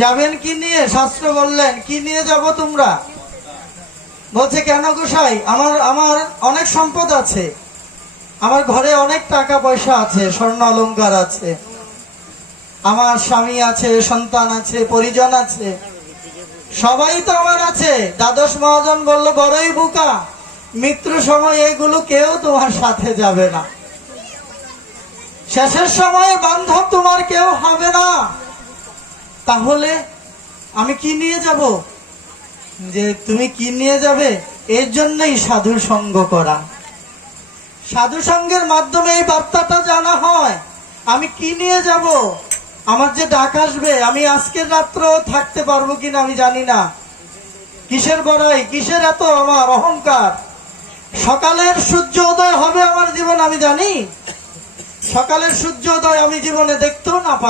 যাবেন কি নিয়ে? শাস্ত্র বললেন কি নিয়ে যাব তোমরা? বলছে কেন গোসাই? আমার আমার অনেক সম্পদ আছে, আমার ঘরে অনেক টাকা পয়সা আছে, স্বর্ণ অলংকার আছে, আমার স্বামী আছে, সন্তান আছে, পরিজন আছে, সবাই তো আমার আছে। দ্বাদশ মহাজন বলল, বড়ই বোকা, মৃত্যুর সময় এইগুলো কেউ তোমার সাথে যাবে না, শেষের সময় বান্ধব তোমার কেউ হবে না। তাহলে আমি কি নিয়ে যাব? যে তুমি কি নিয়ে যাবে? এর জন্যই সাধু সঙ্গ করা। সাধু সঙ্গের মাধ্যমে এই বার্তাটা জানা হয়, আমি কি নিয়ে যাব? আমার যে ডাক আসবে, আমি আজকের রাত্র থাকতে পারবো কিনা আমি জানি না। কিসের বড়াই, কিসের এত আমার অহংকার? সকালের সূর্য উদয় হবে আমার জীবন আমি জানি, সকালের সূর্য উদয় আমি জীবনে দেখতেও না পাই।